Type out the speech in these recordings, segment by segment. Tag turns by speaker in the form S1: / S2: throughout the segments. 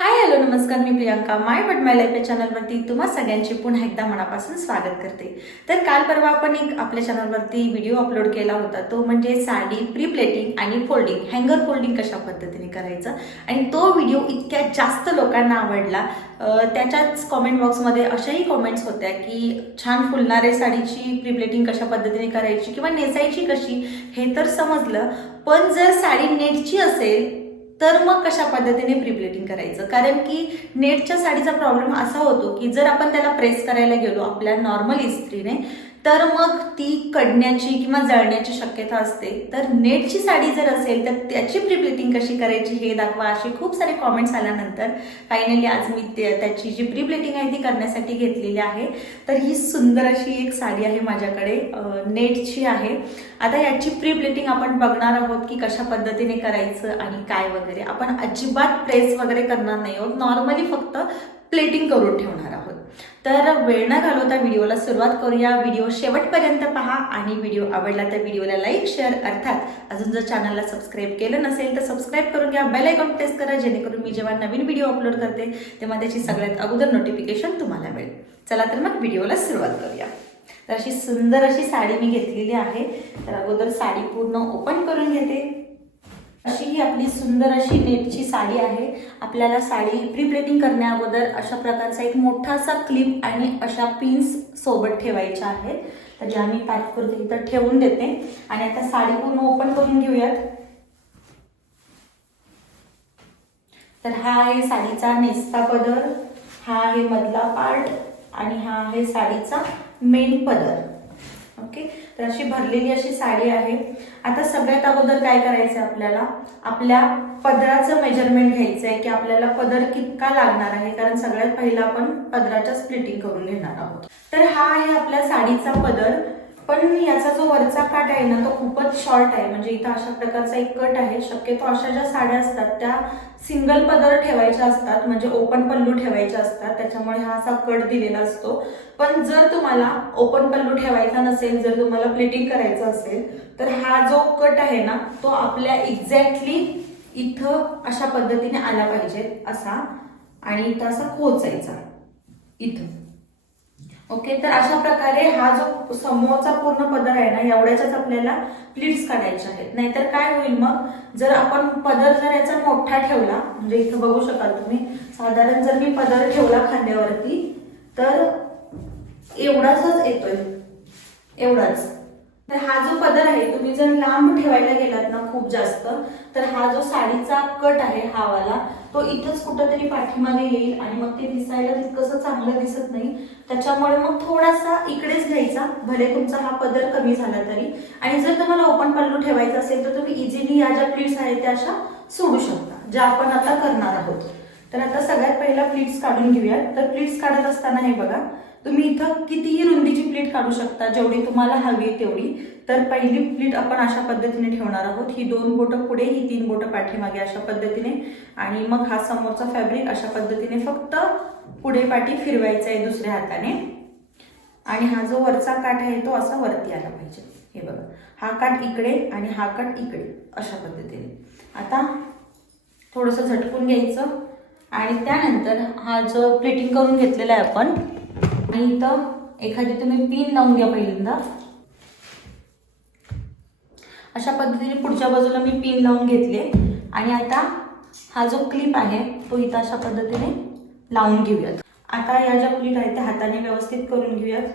S1: हाय hello नमस्कार मी Priyanka. My but my life या चॅनलवरती तुम्हा सगळ्यांचे पुन्हा एकदा मनापासून स्वागत करते. तर काल परवा आपण एक आपल्या चॅनलवरती व्हिडिओ अपलोड केला होता. तो म्हणजे साडी प्री प्लेटिंग आणि फोल्डिंग हँगर फोल्डिंग कशा पद्धतीने करायचं. आणि तो व्हिडिओ इतक्या जास्त लोकांना आवडला. त्याच्याच कॉमेंट बॉक्समध्ये अशाही कॉमेंट्स होत्या की छान फुलणारे साडीची प्री प्लेटिंग कशा पद्धतीने करायची किंवा नेसायची कशी हे तर समजलं. पण जर साडी नेटची असेल तर मग कशा पद्धतीने प्रिप्लेटिंग करायचं? कारण की नेटच्या साडीचा प्रॉब्लेम असा होतो की जर आपण त्याला प्रेस करायला गेलो आपल्या नॉर्मल इस्त्रीने तर मग ती कडण्याची किंवा जळण्याची शक्यता असते. तर नेटची साडी जर असेल तर त्याची प्रिप्लेटिंग कशी करायची हे दाखवा असे खूप सारे कॉमेंट्स आल्यानंतर. फायनली आज मी त्याची जी प्रिप्लेटिंग आहे ती करण्यासाठी घेतलेली आहे. तर ही सुंदर अशी एक साडी आहे माझ्याकडे नेटची आहे. आता याची प्री प्लेटिंग आपण बघणार आहोत की कशा पद्धतीने करायचं आणि काय वगैरे. आपण अजिबात प्रेस वगैरे करणार नाही आहोत. नॉर्मली फक्त प्लेटिंग करून ठेवणार आहोत. तर वेळ न घालवता व्हिडिओला सुरुवात करूया. व्हिडिओ शेवटपर्यंत पहा आणि व्हिडिओ आवडला तर व्हिडिओला लाईक शेअर अर्थात अजून जर चॅनलला सबस्क्राईब केलं नसेल तर सबस्क्राईब करून घ्या. बेल आयकॉन प्रेस करा जेणेकरून मी जेव्हा नवीन व्हिडिओ अपलोड करते तेव्हा त्याची सगळ्यात अगोदर नोटिफिकेशन तुम्हाला मिळेल. चला तर मग व्हिडिओला सुरुवात करूया. तर अशी सुंदर अशी साडी मी घेतलेली आहे. तर अगोदर साडी पूर्ण ओपन करून घेते. अशी ही आपली सुंदर अशी नेटची साडी आहे. आपल्याला साडी प्री प्लेटिंग करण्या अगोदर अशा प्रकारचा एक मोठासा क्लिप आणि अशा पिन्स सोबत ठेवायच्या आहेत. तर ज्या मी तात्पुरती इथं ठेवून देते. आणि आता साडी पूर्ण ओपन करून घेऊयात. तर हा आहे साडीचा नेस्ता पदर हा आहे मधला पार्ट आणि हा आहे साडीचा मेन पदर. ओके तर अशी भरलेली अशी साडी आहे. आता सगळ्यात अगोदर काय करायचं आहे आपल्याला? आपल्या पदराचं मेजरमेंट घ्यायचं आहे की आपल्याला पदर कितका लागणार आहे? कारण सगळ्यात पहिला आपण पदराच्या स्प्लिटिंग करून घेणार आहोत. तर हा आहे आपल्या साडीचा पदर. पण याचा जो वरचा काट आहे ना तो खूपच शॉर्ट आहे. म्हणजे इथं अशा प्रकारचा एक कट आहे. शक्यतो अशा ज्या साड्या असतात त्या सिंगल पदर ठेवायच्या असतात. म्हणजे ओपन पल्लू ठेवायच्या असतात. त्याच्यामुळे हा असा कट दिलेला असतो. पण जर तुम्हाला ओपन पल्लू ठेवायचा नसेल जर तुम्हाला प्लेटिंग करायचं असेल तर हा जो कट आहे ना तो आपल्या एक्झॅक्टली इथं अशा पद्धतीने आला पाहिजे असा. आणि इथं असा खोचायचा. इथं. ओके तर अशा प्रकारे हा जो समोरचा पूर्ण पदर आहे ना एवढ्याच्याच आपल्याला प्लीट्स काढायचे आहेत. नाहीतर काय होईल मग? जर आपण पदर जर याचा मोठा ठेवला म्हणजे इथं बघू शकाल तुम्ही साधारण जर मी पदर ठेवला खांद्यावरती तर एवढाच येतोय. एवढाच. तर हा जो पदर आहे तुम्ही जर लांब ठेवायला गेलात ना खूप जास्त तर हा जो साडीचा कट आहे हा वाला तो इथंच कुठंतरी पाठीमागे येईल आणि मग ते दिसायला तितकंसं चांगलं दिसत नाही. त्याच्यामुळे मग थोडासा इकडेच घ्यायचा भले तुमचा हा पदर कमी झाला तरी. आणि जर तुम्हाला ओपन पल्लू ठेवायचा असेल तर तुम्ही इझिली या ज्या प्लीट्स आहेत त्या अशा सोडू शकता ज्या आपण आता करणार आहोत. तर आता सगळ्यात पहिला प्लीट्स काढून घेऊया तर प्लीट्स काढत असताना हे बघा तुम्ही इथं कितीही रुंदीची प्लेट काढू शकता जेवढी तुम्हाला हवी आहे तेवढी. तर पहिली प्लेट आपण अशा पद्धतीने ठेवणार आहोत. ही दोन बोटं पुढे ही तीन बोटं पाठीमागे अशा पद्धतीने. आणि मग हा समोरचा फॅब्रिक अशा पद्धतीने फक्त पुढे पाठी फिरवायचा आहे दुसऱ्या हाताने. आणि हा जो वरचा काठ आहे तो असा वरती आला पाहिजे. हे बघा हा काठ इकडे आणि हा काठ इकडे अशा पद्धतीने. आता थोडंसं झटकून घ्यायचं. आणि त्यानंतर हा जो प्लेटिंग करून घेतलेला आहे आपण आणि इथं एखादी तुम्ही पिन लावून घ्या पहिल्यांदा. अशा पद्धतीने पुढच्या बाजूला मी पिन लावून घेतले. आणि आता हा जो क्लिप आहे तो इथं अशा पद्धतीने लावून घेऊयात. आता या ज्या क्लिप आहेत त्या हाताने व्यवस्थित करून घेऊयात.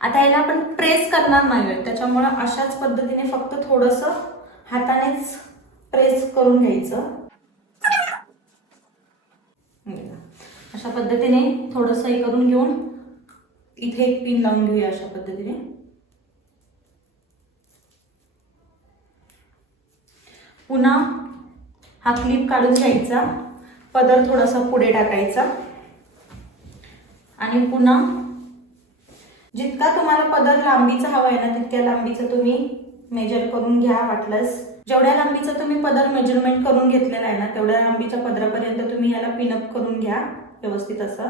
S1: आता याला आपण प्रेस करणार नाही त्याच्यामुळं अशाच पद्धतीने फक्त थोडंसं हातानेच प्रेस करून घ्यायचं. अशा पद्धतीने थोडंसं हे करून घेऊन इथे एक पिन लावून घेऊया अशा पद्धतीने. पुन्हा हा क्लिप काढून घ्यायचा. पदर थोडासा पुढे टाकायचा. आणि पुन्हा जितका तुम्हाला पदर लांबीचा हवा आहे ना तितक्या लांबीचा तुम्ही मेजर करून घ्या वाटलंस. जेवढ्या लांबीचं तुम्ही पदर मेजरमेंट करून घेतलेला आहे ना तेवढ्या लांबीच्या पदरापर्यंत तुम्ही याला पिनअप करून घ्या व्यवस्थित असं.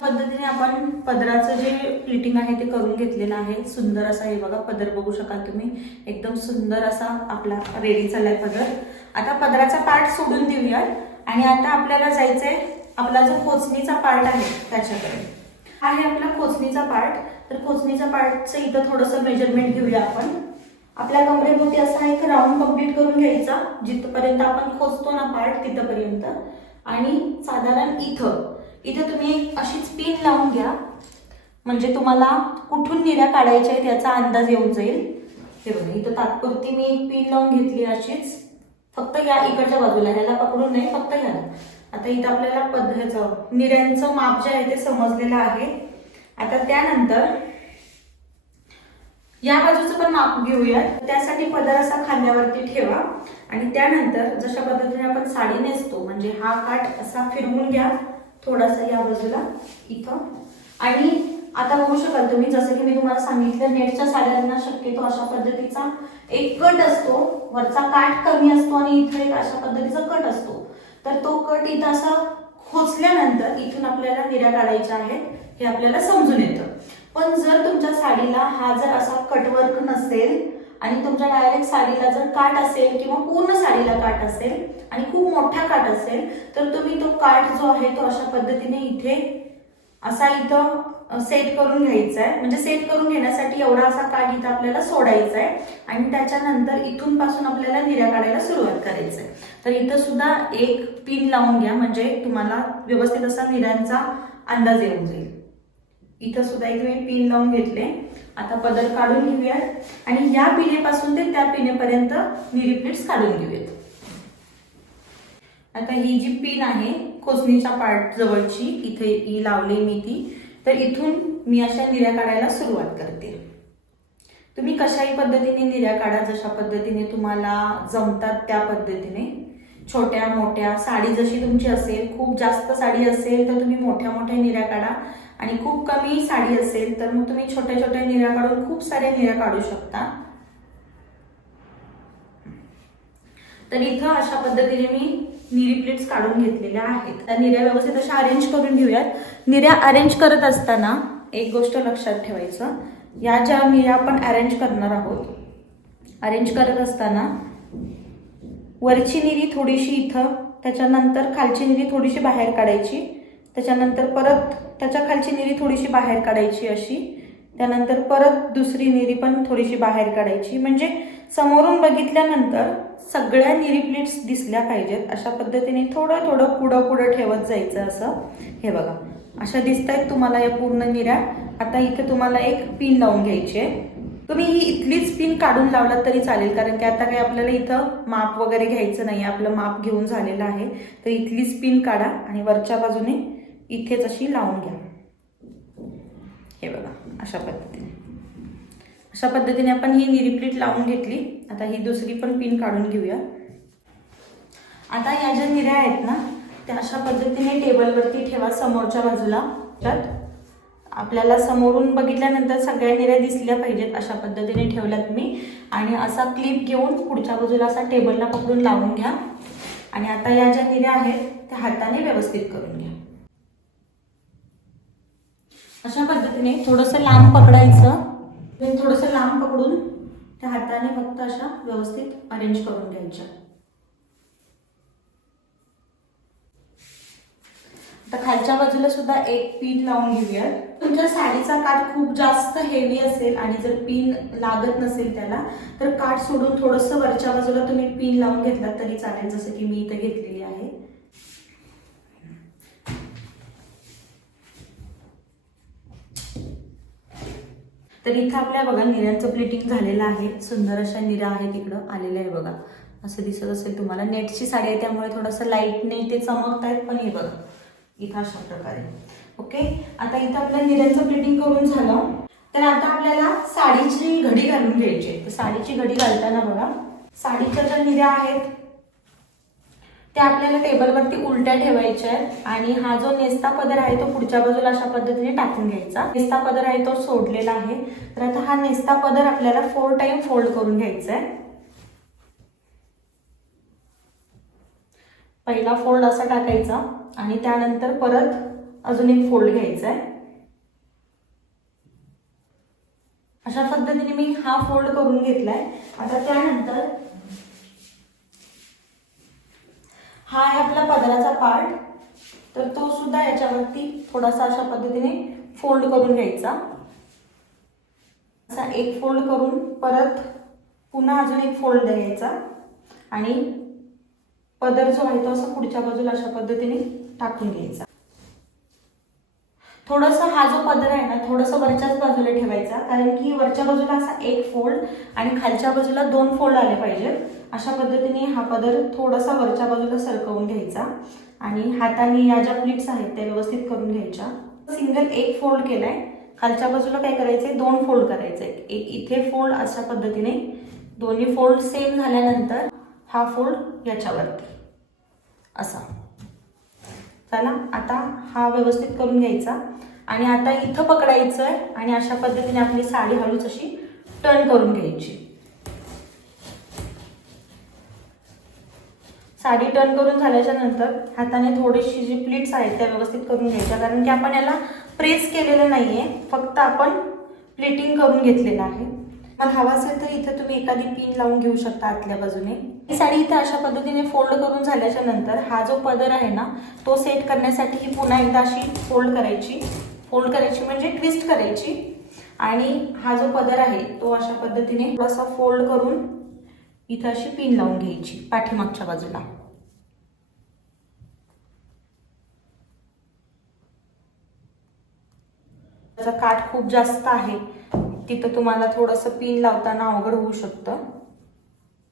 S1: पद्धतीने आपण पदराचं जे प्लिटिंग आहे ते करून घेतलेलं आहे. सुंदर असा हे बघा पदर बघू शकाल तुम्ही. एकदम सुंदर असा आपला रेडी झालाय पदर. आता पदराचा पार्ट सोडून देऊयात. आणि आता आपल्याला जायचंय आपला जो खोचणीचा पार्ट आहे त्याच्याकडे. हा आहे आपला खोचणीचा पार्ट तर खोचणीचा पार्टचं इथं थोडंसं मेजरमेंट घेऊया आपण. आपल्या कमरेभोवती असा एक राऊंड कंप्लीट करून घ्यायचा जिथपर्यंत आपण खोचतो ना पार्ट तिथपर्यंत. आणि साधारण इथं. इथं तुम्ही एक अशीच पिन लावून घ्या. म्हणजे तुम्हाला कुठून निऱ्या काढायच्या आहेत याचा अंदाज येऊन जाईल. हे बघा इथं तात्पुरती मी एक पिन लावून घेतली अशीच. फक्त या इकडच्या बाजूला ह्याला पकडून नाही फक्त ह्याला. आता इथं आपल्याला पद्धतीचं निऱ्यांचं माप जे आहे ते समजलेलं आहे. आता त्यानंतर या बाजूचं पण माप घेऊया त्यासाठी पदर असा खांद्यावरती ठेवा. आणि त्यानंतर जशा पद्धतीने आपण साडी नेसतो म्हणजे हा काठ असा फिरवून घ्या थोडासा या बाजूला इथं. आणि आता बघू शकाल तुम्ही जसं की मी तुम्हाला सांगितलं नेटच्या साड्यांना शक्यतो अशा पद्धतीचा एक कट असतो. वरचा काठ कमी असतो आणि इथे एक अशा पद्धतीचा कट असतो. तर तो कट इथं असा खोचल्यानंतर इथून आपल्याला निऱ्या काढायच्या आहेत हे आपल्याला समजून येतं. पण जर तुमच्या साडीला हा जर असा कटवर्क नसेल आणि तुमच्या डायरेक्ट साडीला जर काठ असेल किंवा पूर्ण साडीला काठ असेल आणि खूप मोठा काठ असेल तर तुम्ही तो काठ जो आहे तो अशा पद्धतीने इथे असा इथं सेट करून घ्यायचा आहे म्हणजे सेट करून घेण्यासाठी एवढा असा काठ इथं आपल्याला सोडायचा आहे आणि त्याच्यानंतर इथून पासून आपल्याला निऱ्या काढायला सुरुवात करायचं आहे तर इथं सुद्धा एक पिन लावून घ्या. म्हणजे तुम्हाला व्यवस्थित असा निऱ्यांचा अंदाज येऊन जाईल. इथं सुद्धा एक मी पिन लावून घेतले. आता पदर काढून घेऊयात. आणि या पिनेपासून ते त्या पिनेपर्यंत निरी प्लेट्स काढून घेऊयात. आता ही जी पिन आहे कोसणीच्या पार्ट जवळची इथे ई लावली मी ती तर इथून मी अशा निऱ्या काढायला सुरुवात करते. तुम्ही कशाही पद्धतीने निऱ्या काढा जशा पद्धतीने तुम्हाला जमतात त्या पद्धतीने. छोट्या मोठ्या साडी जशी तुमची असेल खूप जास्त साडी असेल तर तुम्ही मोठ्या मोठ्या निऱ्या काढा. आणि खूप कमी साडी असेल तर मग तुम्ही छोट्या छोट्या निऱ्या काढून खूप साऱ्या निऱ्या काढू शकता. तर इथं अशा पद्धतीने मी निरी प्लेट्स काढून घेतलेल्या आहेत. त्या निऱ्या व्यवस्थित अशा अरेंज करून घेऊयात. निऱ्या अरेंज करत असताना एक गोष्ट लक्षात ठेवायचं. या ज्या निऱ्या आपण अरेंज करणार आहोत अरेंज करत असताना वरची निरी थोडीशी इथं त्याच्यानंतर खालची निरी थोडीशी बाहेर काढायची. त्याच्यानंतर परत त्याच्या खालची निरी थोडीशी बाहेर काढायची अशी. त्यानंतर परत दुसरी निरी पण थोडीशी बाहेर काढायची. म्हणजे समोरून बघितल्यानंतर सगळ्या निरिप्लिट्स दिसल्या पाहिजेत. अशा पद्धतीने थोडं थोडं पुढं पुढं ठेवत जायचं असं. हे बघा. अशा दिसत आहेत तुम्हाला या पूर्ण निऱ्या. आता इथे तुम्हाला एक पिन लावून घ्यायची आहे. तुम्ही ही इथलीच पिन काढून लावलात तरी चालेल कारण की आता काही आपल्याला इथं माप वगैरे घ्यायचं नाही आपलं माप घेऊन झालेलं आहे. तर इथलीच पिन काढा आणि वरच्या बाजूने इथेच अशी लावून घ्या. हे बघा. अशा पद्धतीने. अशा पद्धतीने आपण ही निरीप्लीट लावून घेतली. आता ही दुसरी पण पिन काढून घेऊया. आता या ज्या निऱ्या आहेत ना त्या अशा पद्धतीने टेबलवरती ठेवा समोरच्या बाजूला. त्यात आपल्याला समोरून बघितल्यानंतर सगळ्या निऱ्या दिसल्या पाहिजेत अशा पद्धतीने ठेवल्यात मी. आणि असा क्लिप घेऊन पुढच्या बाजूला असा टेबलला पकडून लावून घ्या. आणि आता या ज्या निऱ्या आहेत त्या हाताने व्यवस्थित करून घ्या. अशा पद्धतीने थोडंसं लांब पकडायचं. थोडंसं लांब पकडून त्या हाताने फक्त अशा व्यवस्थित अरेंज करून घ्यायच्या. आता खालच्या बाजूला सुद्धा एक पिन लावून घेऊया. तुमच्या साडीचा काठ खूप जास्त हेवी असेल आणि जर पिन लागत नसेल त्याला तर काठ सोडून थोडंसं वरच्या बाजूला तुम्ही पिन लावून घेतला तरी चालेल जसं की मी इथं घेतलेली आहे. तर इथं आपल्या बघा निऱ्यांचं प्लेटिंग झालेलं आहे. सुंदर अशा निरा आहेत इकडं आलेल्या आहे बघा. असं दिसत असेल तुम्हाला. नेटची साडी आहे त्यामुळे थोडंसं लाईटने ते चमकत आहेत पण हे बघा. इथं अशा प्रकारे. ओके आता इथं आपल्या निऱ्यांचं प्लेटिंग करून झालं. तर आता आपल्याला साडीची घडी घालून घ्यायची आहे. तर साडीची घडी घालताना बघा. साडीच्या ज्या निऱ्या आहेत त्या आपल्याला टेबलवरती उलट्या ठेवायच्या आहेत. आणि हा जो नेस्ता पदर आहे तो पुढच्या बाजूला अशा पद्धतीने टाकून घ्यायचा. नेस्ता पदर आहे तो सोडलेला आहे. तर आता हा नेस्ता पदर आपल्याला फोर टाइम फोल्ड करून घ्यायचा आहे. पहिला फोल्ड असा टाकायचा आणि त्यानंतर परत अजून एक फोल्ड घ्यायचा आहे. अशा पद्धतीने मी हा फोल्ड करून घेतलाय. आता त्यानंतर हा आहे आपला पदराचा पार्ट तर तो सुद्धा याच्यावरती थोडासा अशा पद्धतीने फोल्ड करून घ्यायचा. असा एक फोल्ड करून परत पुन्हा अजून एक फोल्ड द्यायचा. आणि पदर जो आहे तो असा पुढच्या बाजूला अशा पद्धतीने टाकून घ्यायचा. थोडंसं हा जो पदर आहे ना थोडंसं वरच्याच बाजूला ठेवायचा कारण की वरच्या बाजूला असा एक फोल्ड आणि खालच्या बाजूला दोन फोल्ड आले पाहिजे अशा पद्धतीने हा पदर थोडासा वरच्या बाजूला सरकवून घ्यायचा आणि हाताने या ज्या प्लिप्स आहेत त्या व्यवस्थित करून घ्यायच्या. सिंगल एक फोल्ड केलाय. खालच्या बाजूला काय करायचंय? दोन फोल्ड करायचे एक इथे फोल्ड अशा पद्धतीने. दोन्ही फोल्ड सेम झाल्यानंतर हा फोल्ड याच्यावरती. असा. चला आता हा व्यवस्थित करून घ्यायचा. आणि आता इथं पकडायचं आहे आणि अशा पद्धतीने आपली साडी हळूच अशी टर्न करून घ्यायची. साडी टर्न करून झाल्याच्यानंतर हाताने थोडीशी जी प्लीट्स आहेत त्या व्यवस्थित करून घ्यायच्या. कारण की आपण याला प्रेस केलेलं नाहीये फक्त आपण प्लेटिंग करून घेतलेलं आहे. मला हवा असेल तर इथे तुम्ही एखादी पिन लावून घेऊ शकता आतल्या बाजूने. ही साडी इथे अशा पद्धतीने फोल्ड करून झाल्याच्यानंतर हा जो पदर आहे ना तो सेट करण्यासाठी ही पुन्हा एकदा अशी फोल्ड करायची. फोल्ड करायची म्हणजे ट्विस्ट करायची. आणि हा जो पदर आहे तो अशा पद्धतीने थोडासा फोल्ड करून इथं अशी पिन लावून घ्यायची पाठीमागच्या बाजूला. त्याचा काठ खूप जास्त आहे. तिथं तुम्हाला थोडंसं पिन लावताना अवघड होऊ शकतं.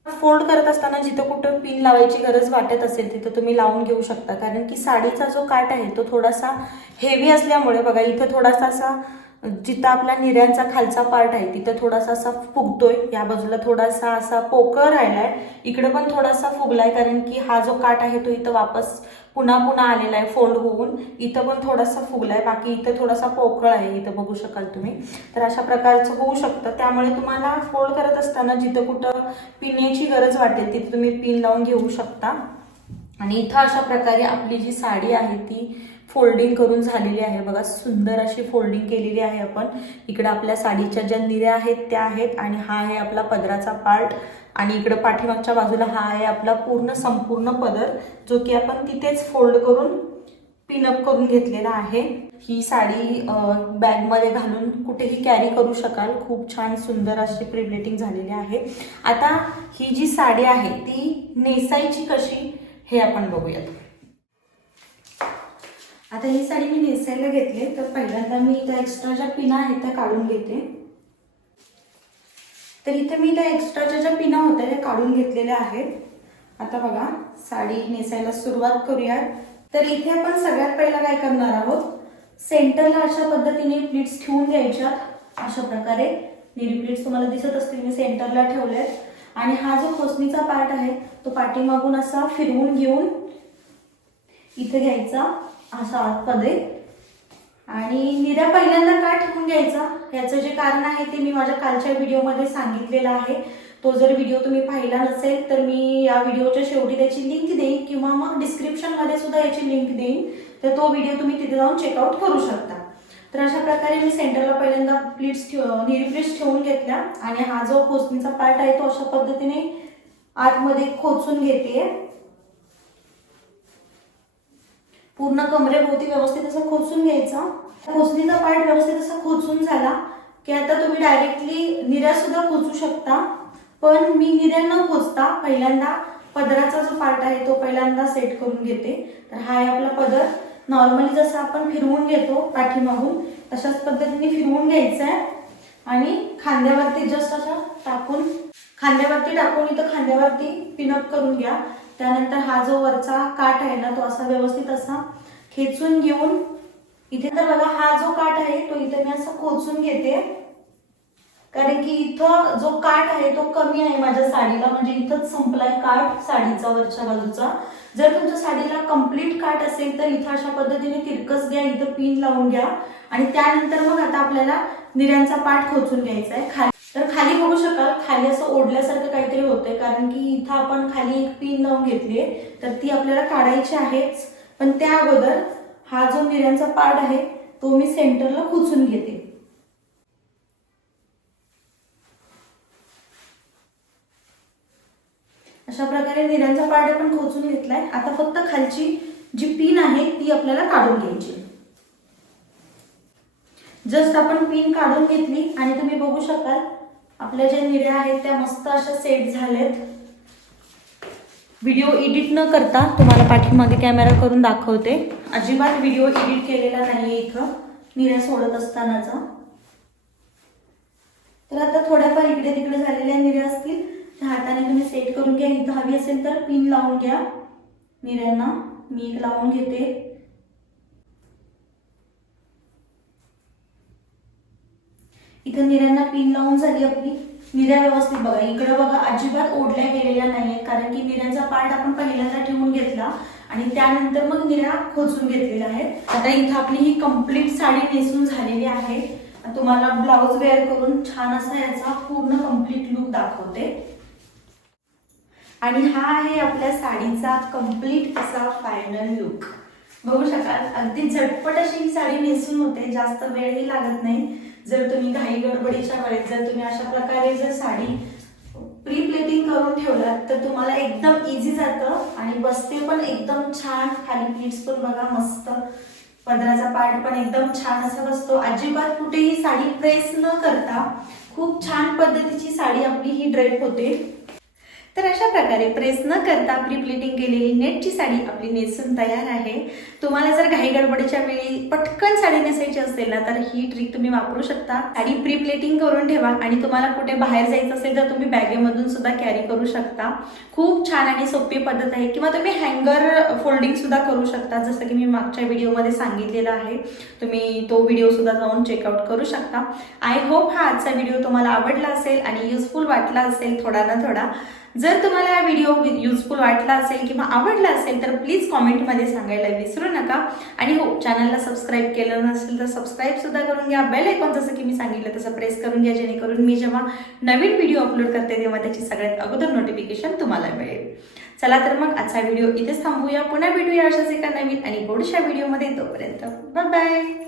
S1: फोल्ड करत असताना जिथं कुठं पिन लावायची गरज वाटत असेल तिथं तुम्ही लावून घेऊ शकता. कारण की साडीचा जो काट आहे तो थोडासा हेवी असल्यामुळे बघा इथं थोडासा असा जिथं आपला निर्यांचा खालचा पार्ट आहे तिथं थोडासा असा फुगतोय. या बाजूला थोडासा असा पोकळ राहिलाय. इकडे पण थोडासा फुगलाय कारण की हा जो काठ आहे तो इथं वापस पुन्हा पुन्हा आलेला आहे फोल्ड होऊन. इथं पण थोडासा फुगलाय बाकी इथं थोडासा पोकळ आहे इथं बघू शकाल तुम्ही. तर अशा प्रकारचं होऊ शकतं. त्यामुळे तुम्हाला फोल्ड करत असताना जिथं कुठं पिण्याची गरज वाटेल तिथं तुम्ही पिन लावून घेऊ शकता. आणि इथं अशा प्रकारे आपली जी साडी आहे ती फोल्डिंग करून झालेली आहे. बघा सुंदर अशी फोल्डिंग केलेली आहे आपण. इकडं आपल्या साडीच्या ज्या निऱ्या आहेत त्या आहेत आणि हा आहे आपला पदराचा पार्ट. आणि इकडं पाठीमागच्या बाजूला हा आहे आपला पूर्ण संपूर्ण पदर जो की आपण तिथेच फोल्ड करून पिनअप करून घेतलेला आहे. ही साडी बॅगमध्ये घालून कुठेही कॅरी करू शकाल. खूप छान सुंदर अशी प्रिब्लेटिंग झालेली आहे. आता ही जी साडी आहे ती नेसायची कशी हे आपण बघूयात. आता ही साडी मी नेसायला घेतली तर पहिल्यांदा मी त्या एक्स्ट्रा ज्या पिना आहेत त्या काढून घेते. तर इथे मी त्या एक्स्ट्राच्या ज्या पिना होत्या त्या काढून घेतलेल्या आहेत. आता बघा साडी नेसायला सुरुवात करूयात तर इथे आपण सगळ्यात पहिला काय करणार आहोत? सेंटरला अशा पद्धतीने प्लीट्स ठेवून घ्यायच्यात अशा प्रकारे निरी प्लीट्स तुम्हाला दिसत असतील मी सेंटरला ठेवल्यात. आणि हा जो खोसणीचा पार्ट आहे तो पाठीमागून असा फिरवून घेऊन इथे घ्यायचा. असा आतमध्ये आणि निऱ्या पहिल्यांदा का ठेवून घ्यायचा? याचं जे कारण आहे ते मी माझ्या कालच्या व्हिडिओमध्ये सांगितलेलं आहे. तो जर व्हिडिओ तुम्ही पाहिला नसेल तर मी या व्हिडिओच्या शेवटी त्याची लिंक देईन किंवा मग डिस्क्रिप्शनमध्ये सुद्धा याची लिंक देईन. तर तो व्हिडिओ तुम्ही तिथे जाऊन चेकआउट करू शकता. तर अशा प्रकारे मी सेंटरला पहिल्यांदा प्लीट्स ठेव निरी प्लीट्स ठेवून घेतल्या. आणि हा जो खोचणीचा पार्ट आहे तो अशा पद्धतीने आतमध्ये खोचून घेते. पूर्ण कमरेभोवती व्यवस्थित असं खोचून घ्यायचं. खोचणीचा पार्ट व्यवस्थित असा खोचून झाला की आता तुम्ही डायरेक्टली निऱ्या सुद्धा खोचू शकता. पण मी निऱ्या न खोचता पहिल्यांदा पदराचा जो पार्ट आहे तो पहिल्यांदा सेट करून घेते. तर हा आहे आपला पदर. नॉर्मली जसं आपण फिरवून घेतो पाठीमागून तशाच पद्धतीने फिरवून घ्यायचं आहे. आणि खांद्यावरती जस्ट असं टाकून खांद्यावरती टाकून इथं खांद्यावरती पिनअप करून घ्या. त्यानंतर हा जो वरचा काठ आहे ना तो असा व्यवस्थित असा खेचून घेऊन इथे तर बघा हा जो काठ आहे तो इथे मी असं खोचून घेते. कारण की इथं जो काठ आहे तो कमी आहे माझ्या साडीला. म्हणजे इथंच संपलाय काठ साडीचा वरच्या बाजूचा. जर तुमच्या साडीला कंप्लीट काठ असेल तर इथं अशा पद्धतीने तिरकस घ्या इथं पिन लावून घ्या. आणि त्यानंतर मग आता आपल्याला निऱ्यांचा पाठ खोचून घ्यायचा आहे खाली तर खाली बघू शकाल खाली असं ओढल्यासारखं काहीतरी होतंय कारण की इथं आपण खाली एक पिन लावून घेतली तर ती आपल्याला काढायची आहेच. पण त्या अगोदर हा जो निऱ्यांचा पार्ट आहे तो मी सेंटरला खुचून घेते. अशा प्रकारे निऱ्यांचा पार्ट आपण खोचून घेतलाय. आता फक्त खालची जी पिन आहे ती आपल्याला काढून घ्यायची जस्ट आपण पिन काढून घेतली आणि तुम्ही बघू शकाल आपल्या ज्या निऱ्या आहेत त्या मस्त अशा सेट झाल्यात. व्हिडिओ एडिट न करता तुम्हाला पाठीमागे कॅमेरा करून दाखवते. अजिबात व्हिडिओ एडिट केलेला नाहीये इथं. निऱ्या सोडत असतानाचा. तर आता थोड्याफार इकडे तिकडे झालेल्या निऱ्या असतील. त्या हाताने तुम्ही सेट करून घ्या. इथं हवी असेल तर पिन लावून घ्या. निऱ्यांना मी एक लावून घेते. इथं निऱ्यांना पिन लावून झाली आपली. निऱ्या व्यवस्थित बघा. इकडं बघा अजिबात ओढल्या गेलेल्या नाहीये कारण की निऱ्यांचा पार्ट आपण पहिल्यांदा ठेवून घेतला आणि त्यानंतर मग निऱ्या खोचून घेतलेल्या आहेत. आता इथं आपली ही कंप्लीट साडी नेसून झालेली आहे. तुम्हाला ब्लाऊज वेअर करून छान असा याचा पूर्ण कंप्लीट लुक दाखवते. आणि हा आहे आपल्या साडीचा कंप्लीट असा फायनल लुक बघू शकाल. अगदी झटपट अशी ही साडी नेसून होते. जास्त वेळही लागत नाही. जर तुम्ही घाई गडबडीच्या वेळेत जर तुम्ही अशा प्रकारे जर साडी प्री प्लेटिंग करून ठेवलात तर तुम्हाला एकदम इझी जातं आणि बसते पण एकदम छान. खाली प्लीट्स पण बघा मस्त. पदराचा पार्ट पण एकदम छान असा बसतो. अजिबात कुठेही साडी प्रेस न करता खूप छान पद्धतीची साडी आपली ही ड्रेप होते. तर अशा प्रकारे प्रेस न करता प्री प्लेटिंग केलेली नेटची साडी आपली नेसून तयार आहे. तुम्हाला जर घाई गडबडीच्या वेळी पटकन साडी नेसायची असेल ना तर ही ट्रिक तुम्ही वापरू शकता. साडी प्री प्लेटिंग करून ठेवा. आणि तुम्हाला कुठे बाहेर जायचं असेल तर तुम्ही बॅगेमधून सुद्धा कॅरी करू शकता. खूप छान आणि सोपी पद्धत आहे. किंवा तुम्ही हँगर फोल्डिंग सुद्धा करू शकता जसं की मी मागच्या व्हिडिओमध्ये सांगितलेलं आहे. तुम्ही तो व्हिडिओ सुद्धा जाऊन चेकआउट करू शकता. आय होप हा आजचा व्हिडिओ तुम्हाला आवडला असेल आणि युजफुल वाटला असेल थोडा ना थोडा. जर तुम्हाला हा व्हिडिओ युजफुल वाटला असेल किंवा आवडला असेल तर प्लीज कॉमेंटमध्ये सांगायला विसरू नका. आणि हो चॅनलला सबस्क्राईब केलं नसेल तर सबस्क्राईब सुद्धा करून घ्या. बेल आयकॉन जसं की मी सांगितलं तसं प्रेस करून घ्या जेणेकरून मी जेव्हा नवीन व्हिडिओ अपलोड करते तेव्हा त्याची सगळ्यात अगोदर नोटिफिकेशन तुम्हाला मिळेल. चला तर मग आजचा व्हिडिओ इथेच थांबूया. पुन्हा भेटूया अशाच एका नवीन आणि गोडशा व्हिडिओमध्ये तोपर्यंत. Bye bye